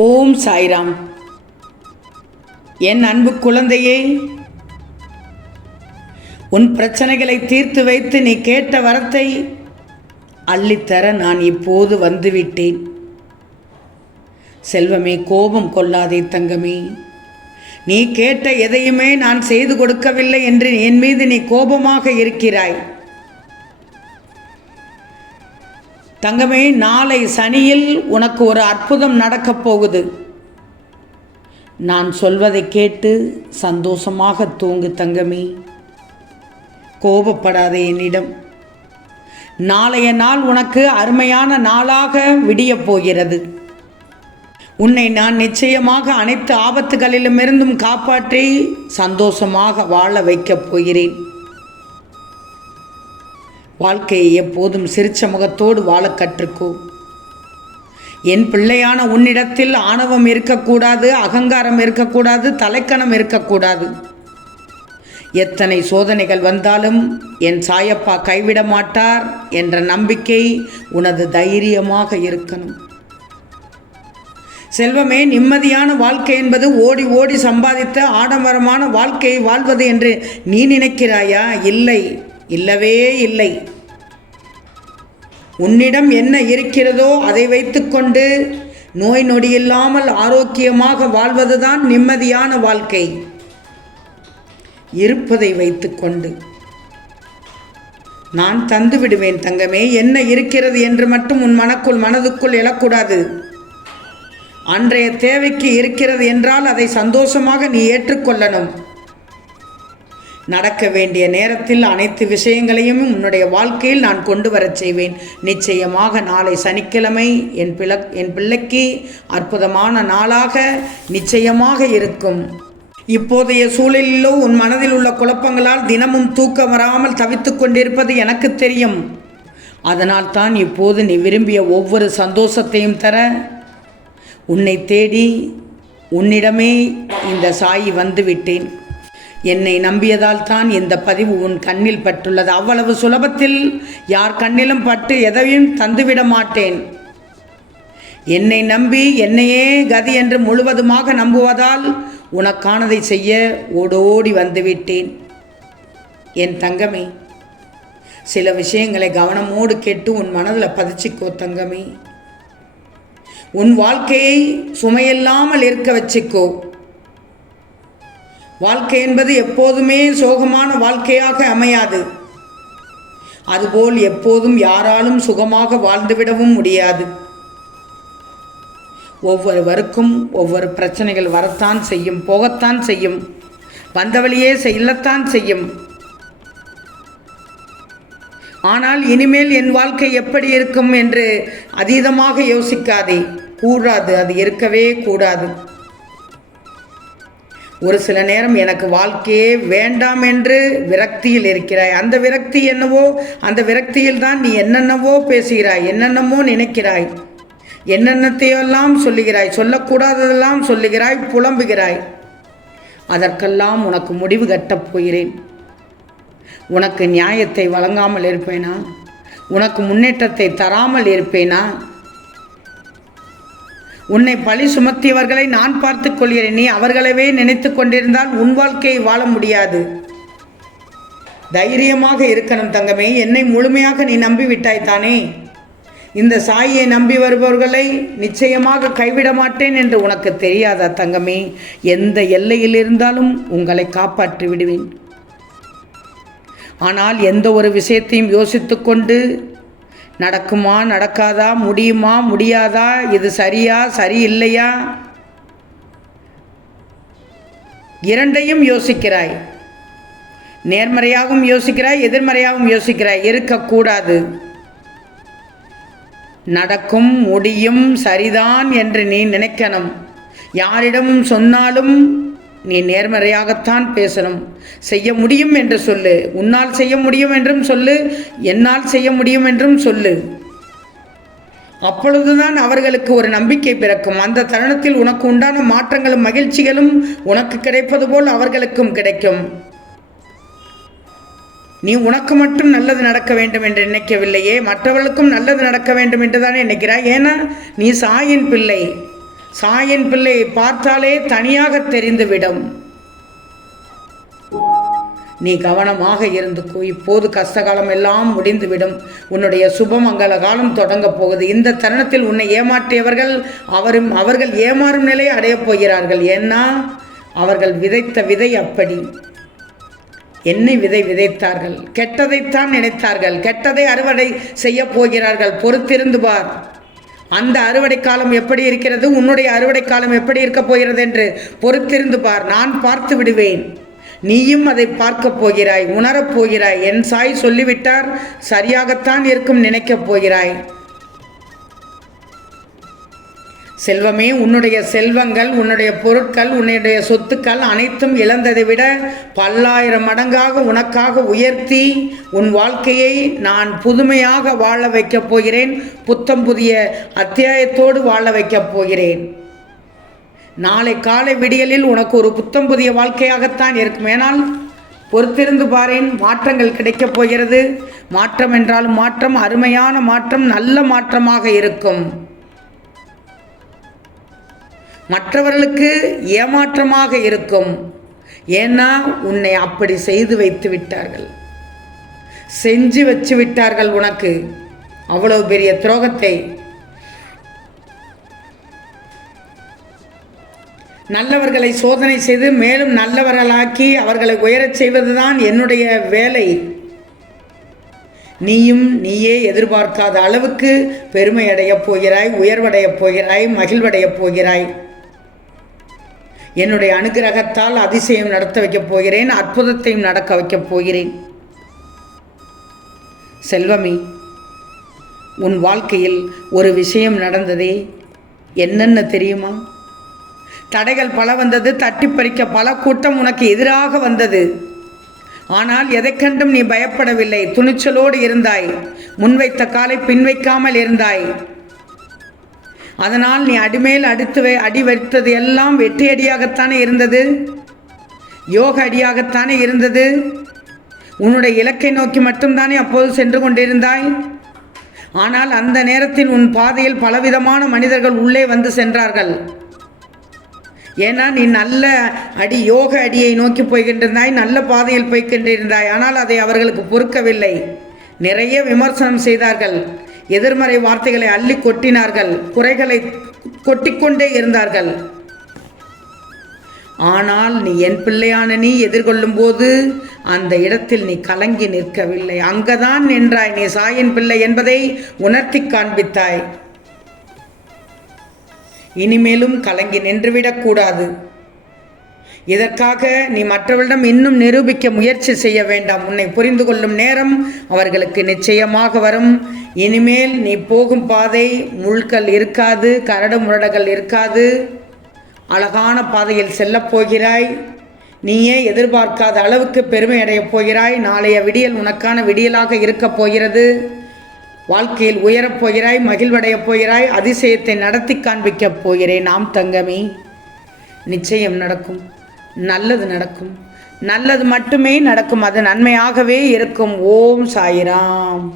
ஓம் சாய்ராம். என் அன்பு குழந்தையே உன் பிரச்சனைகளை தீர்த்து வைத்து நீ கேட்ட வரத்தை அள்ளித்தர நான் இப்போது வந்துவிட்டேன். செல்வமே கோபம் கொள்ளாதே தங்கமே. நீ கேட்ட எதையுமே நான் செய்து கொடுக்கவில்லை என்று என் மீது நீ கோபமாக இருக்கிறாய். தங்கமே நாளை சனியில் உனக்கு ஒரு அற்புதம் நடக்கப் போகுது. நான் சொல்வதை கேட்டு சந்தோஷமாக தூங்கு தங்கமே. கோபப்படாத என்னிடம். நாளைய நாள் உனக்கு அருமையான நாளாக விடியப் போகிறது. உன்னை நான் நிச்சயமாக அனைத்து ஆபத்துகளிலுமிருந்தும் காப்பாற்றி சந்தோஷமாக வாழ வைக்கப் போகிறேன். வாழ்க்கையை எப்போதும் சிரிச்ச முகத்தோடு வாழ கற்றுக்கோ. என் பிள்ளையான உன்னிடத்தில் ஆணவம் இருக்கக்கூடாது அகங்காரம் இருக்கக்கூடாது தலைக்கணம் இருக்கக்கூடாது. எத்தனை சோதனைகள் வந்தாலும் என் சாயப்பா கைவிட மாட்டார் என்ற நம்பிக்கை உனது தைரியமாக இருக்கணும். செல்வமே நிம்மதியான வாழ்க்கை என்பது ஓடி ஓடி சம்பாதித்த ஆடம்பரமான வாழ்க்கையை வாழ்வது என்று நீ நினைக்கிறாயா? இல்லை. இல்லவே இல்லை. உன்னிடம் என்ன இருக்கிறதோ அதை வைத்துக்கொண்டு நோய் நொடியில்லாமல் ஆரோக்கியமாக வாழ்வதுதான் நிம்மதியான வாழ்க்கை. இருப்பதை வைத்துக்கொண்டு. நான் தந்து விடுவேன் தங்கமே என்ன இருக்கிறது என்று மட்டும் உன் மனக்குள் மனதுக்குள் எழக்கூடாது. அன்றைய தேவைக்கு இருக்கிறது என்றால் அதை சந்தோஷமாக நீ ஏற்றுக்கொள்ளணும். நடக்க வேண்டிய நேரத்தில் அனைத்து விஷயங்களையும் உன்னுடைய வாழ்க்கையில் நான் கொண்டு வரச் செய்வேன். நிச்சயமாக நாளை சனிக்கிழமை என் பிள என் பிள்ளைக்கு அற்புதமான நாளாக நிச்சயமாக இருக்கும். இப்போதைய சூழலிலோ உன் மனதில் உள்ள குழப்பங்களால் தினமும் தூக்கம் வராமல் தவித்து கொண்டிருப்பது எனக்கு தெரியும். அதனால் தான் இப்போது நீ விரும்பிய ஒவ்வொரு சந்தோஷத்தையும் தர உன்னை தேடி உன்னிடமே இந்த சாயி வந்துவிட்டேன் என்னை நம்பியதால் தான் இந்த பதிவு உன் கண்ணில் பட்டுள்ளது. அவ்வளவு சுலபத்தில் யார் கண்ணிலும் பட்டு எதையும் தந்துவிட மாட்டேன். என்னை நம்பி என்னையே கதி என்று முழுவதுமாக நம்புவதால் உனக்கானதை செய்ய ஓடோடி வந்துவிட்டேன். என் தங்கமே சில விஷயங்களை கவனமோடு கேட்டு உன் மனதில் பதிச்சுக்கோ தங்கமே. உன் வாழ்க்கையை சுமையில்லாமல் இருக்க வச்சுக்கோ. வாழ்க்கை என்பது எப்போதுமே சோகமான வாழ்க்கையாக அமையாது. அதுபோல் எப்போதும் யாராலும் சுகமாக வாழ்ந்துவிடவும் முடியாது. ஒவ்வொருவருக்கும் ஒவ்வொரு பிரச்சனைகள் வரத்தான் செய்யும் போகத்தான் செய்யும் வந்த வழியே செல்லத்தான் செய்யும். ஆனால் இனிமேல் என் வாழ்க்கை எப்படி இருக்கும் என்று அதீதமாக யோசிக்காதே. கூடாது அது இருக்கவே கூடாது. ஒரு சில நேரம் எனக்கு வாழ்க்கையே வேண்டாம் என்று விரக்தியில் இருக்கிறாய். அந்த விரக்தி என்னவோ அந்த விரக்தியில் தான் நீ என்னென்னவோ பேசுகிறாய் என்னென்னமோ நினைக்கிறாய். என்னென்னத்தையெல்லாம் சொல்லுகிறாய் சொல்லக்கூடாததெல்லாம் சொல்லுகிறாய் புலம்புகிறாய். அதற்கெல்லாம் உனக்கு முடிவு கட்டப் போகிறேன். உனக்கு நியாயத்தை வழங்காமல் இருப்பேனா? உனக்கு முன்னேற்றத்தை தராமல் இருப்பேனா? உன்னை பழி சுமத்தியவர்களை நான் பார்த்து கொள்கிறேன். நீ அவர்களவே நினைத்து கொண்டிருந்தால் உன் வாழ்க்கையை வாழ முடியாது. தைரியமாக இருக்கணும் தங்கமே. என்னை முழுமையாக நீ நம்பிவிட்டாய் தானே? இந்த சாயை நம்பி வருபவர்களை நிச்சயமாக கைவிட மாட்டேன் என்று உனக்கு தெரியாதா தங்கமே? எந்த எல்லையில் இருந்தாலும் உங்களை காப்பாற்றி விடுவேன். ஆனால் எந்த ஒரு விஷயத்தையும் யோசித்து கொண்டு நடக்குமா நடக்காதா முடியுமா முடியாதா இது சரியா சரி இல்லையா இரண்டையும் யோசிக்கிறாய். நேர்மறையாகவும் யோசிக்கிறாய் எதிர்மறையாகவும் யோசிக்கிறாய். இருக்கக்கூடாது. நடக்கும் முடியும் சரிதான் என்று நீ நினைக்கணும். யாரிடமும் சொன்னாலும் நீ நேர்மறையாகத்தான் பேசணும். செய்ய முடியும் என்று சொல்லு. உன்னால் செய்ய முடியும் என்றும் சொல்லு. என்னால் செய்ய முடியும் என்றும் சொல்லு. அப்பொழுதுதான் அவர்களுக்கு ஒரு நம்பிக்கை பிறக்கும். அந்த தருணத்தில் உனக்கு உண்டான மாற்றங்களும் மகிழ்ச்சிகளும் உனக்கு கிடைப்பது போல் அவர்களுக்கும் கிடைக்கும். நீ உனக்கு மட்டும் நல்லது நடக்க வேண்டும் என்று நினைக்கவில்லையே. மற்றவர்களுக்கும் நல்லது நடக்க வேண்டும் என்று தான் நினைக்கிறாய். ஏன்னா நீ சாயின் பிள்ளை. சாயின் பிள்ளையை பார்த்தாலே தனியாக தெரிந்துவிடும். நீ கவனமாக இருந்துக்கோ இப்போது கஷ்டகாலம் எல்லாம் முடிந்துவிடும். உன்னுடைய சுபமங்கல காலம் தொடங்கப் போகுது. இந்த தருணத்தில் உன்னை ஏமாற்றியவர்கள் அவரும் அவர்கள் ஏமாறும் நிலையை அடையப் போகிறார்கள். ஏன்னா அவர்கள் விதைத்த விதை அப்படி. என்னை விதை விதைத்தார்கள். கெட்டதைத்தான் நினைத்தார்கள். கெட்டதை அறுவடை செய்ய போகிறார்கள். பொறுத்திருந்து பார். அந்த அறுவடை காலம் எப்படி இருக்கிறது? உன்னுடைய அறுவடை காலம் எப்படி இருக்க போகிறது என்று பொறுத்திருந்து பார். நான் பார்த்து விடுவேன். நீயும் அதை பார்க்கப் போகிறாய் உணரப் போகிறாய். என் சாய் சொல்லிவிட்டார் சரியாகத்தான் இருக்கும் நினைக்கப் போகிறாய். செல்வமே உன்னுடைய செல்வங்கள் உன்னுடைய பொருட்கள் உன்னுடைய சொத்துக்கள் அனைத்தும் இழந்ததை விட பல்லாயிரம் மடங்காக உனக்காக உயர்த்தி உன் வாழ்க்கையை நான் புதுமையாக வாழ வைக்கப் போகிறேன். புத்தம் புதிய அத்தியாயத்தோடு வாழ வைக்கப் போகிறேன். நாளை காலை விடியலில் உனக்கு ஒரு புத்தம் புதிய வாழ்க்கையாகத்தான் இருக்கும். ஏனால் பொறுத்திருந்து பாரேன் மாற்றங்கள் கிடைக்கப் போகிறது. மாற்றம் என்றால் மாற்றம் அருமையான மாற்றம் நல்ல மாற்றமாக இருக்கும். மற்றவர்களுக்கு ஏமாற்றமாக இருக்கும். ஏன்னா உன்னை அப்படி செய்து வைத்து விட்டார்கள். செஞ்சு வச்சு விட்டார்கள் உனக்கு. அவ்வளவு பெரிய துரோகத்தை. நல்லவர்களை சோதனை செய்து மேலும் நல்லவர்களாக்கி அவர்களை உயரச் செய்வதுதான் என்னுடைய வேலை. நீயும் நீயே எதிர்பார்க்காத அளவுக்கு பெருமை அடையப் போகிறாய் உயர்வடையப் போகிறாய் மகிழ்வடையப் போகிறாய். என்னுடைய அனுகிரகத்தால் அதிசயம் நடத்த வைக்கப் போகிறேன் அற்புதத்தையும் நடக்க வைக்கப் போகிறேன். செல்வமே உன் வாழ்க்கையில் ஒரு விஷயம் நடந்ததே. என்னென்ன தெரியுமா? தடைகள் பல வந்தது தட்டி பறிக்க பல கூட்டம் உனக்கு எதிராக வந்தது. ஆனால் எதை கண்டும் நீ பயப்படவில்லை. துணிச்சலோடு இருந்தாய். முன்வைத்த காலை பின்வைக்காமல் இருந்தாய். அதனால் நீ அடிமேல் அடுத்து அடி வைத்தது எல்லாம் வெற்றி அடியாகத்தானே இருந்தது? யோக அடியாகத்தானே இருந்தது? உன்னுடைய இலக்கை நோக்கி மட்டும்தானே அப்போது சென்று கொண்டிருந்தாய்? ஆனால் அந்த நேரத்தில் உன் பாதையில் பலவிதமான மனிதர்கள் உள்ளே வந்து சென்றார்கள். ஏன்னா நீ நல்ல அடி யோக அடியை நோக்கி போய்கின்றிருந்தாய் நல்ல பாதையில் போய்கின்றிருந்தாய் ஆனால் அதை அவர்களுக்கு பொறுக்கவில்லை. நிறைய விமர்சனம் செய்தார்கள். எதிர்மறை வார்த்தைகளை அள்ளி கொட்டினார்கள். குறைகளை கொட்டிக்கொண்டே இருந்தார்கள். ஆனால் நீ என் பிள்ளையான நீ எதிர்கொள்ளும் போது அந்த இடத்தில் நீ கலங்கி நிற்கவில்லை. அங்கதான் நின்றாய். நீ சாயின் பிள்ளை என்பதை உணர்த்தி காண்பித்தாய். இனிமேலும் கலங்கி நின்றுவிடக்கூடாது இதற்காக நீ மற்றவர்களிடம் இன்னும் நிரூபிக்க முயற்சி செய்ய வேண்டாம். உன்னை புரிந்து கொள்ளும் நேரம் அவர்களுக்கு நிச்சயமாக வரும். இனிமேல் நீ போகும் பாதை முள்கள் இருக்காது கரடு முரடுகள் இருக்காது. அழகான பாதையில் செல்லப் போகிறாய். நீயே எதிர்பார்க்காத அளவுக்கு பெருமை அடையப் போகிறாய். நாளைய விடியல் உனக்கான விடியலாக இருக்கப் போகிறது. வாழ்க்கையில் உயரப் போகிறாய் மகிழ்வடையப் போகிறாய் அதிசயத்தை நடத்தி காண்பிக்கப் போகிறேன். நாம் தங்கமே நிச்சயம் நடக்கும். நல்லது நடக்கும். நல்லது மட்டுமே நடக்கும். அது நன்மையாகவே இருக்கும். ஓம் சாயிராம்.